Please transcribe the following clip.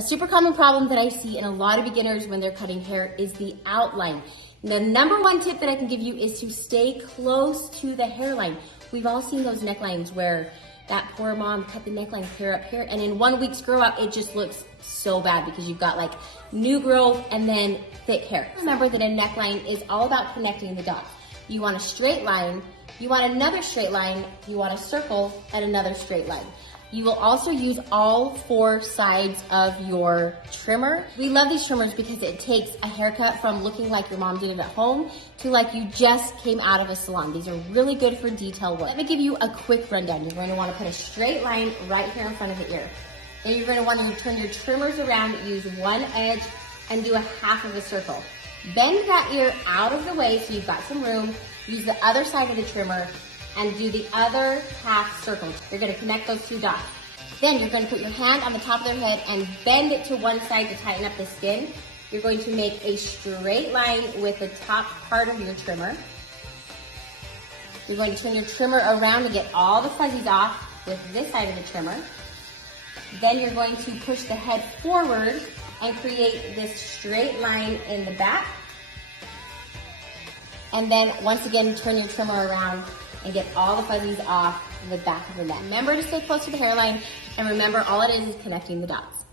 A super common problem that I see in a lot of beginners when they're cutting hair is the outline. The number one tip that I can give you is to stay close to the hairline. We've all seen those necklines where that poor mom cut the neckline hair up here, and in 1 week's grow out, it just looks so bad because you've got like new growth and then thick hair. Remember that a neckline is all about connecting the dots. You want a straight line, you want another straight line, you want a circle, and another straight line. You will also use all 4 sides of your trimmer. We love these trimmers because it takes a haircut from looking like your mom did it at home to like you just came out of a salon. These are really good for detail work. Let me give you a quick rundown. You're going to want to put a straight line right here in front of the ear. Then you're going to want to turn your trimmers around, use one edge, and do a half of a circle. Bend that ear out of the way so you've got some room. Use the other side of the trimmer and do the other half circle. You're gonna connect those 2 dots. Then you're gonna put your hand on the top of their head and bend it to one side to tighten up the skin. You're going to make a straight line with the top part of your trimmer. You're going to turn your trimmer around to get all the fuzzies off with this side of the trimmer. Then you're going to push the head forward and create this straight line in the back. And then once again, turn your trimmer around and get all the fuzzies off the back of the neck. Remember to stay close to the hairline, and remember all it is connecting the dots.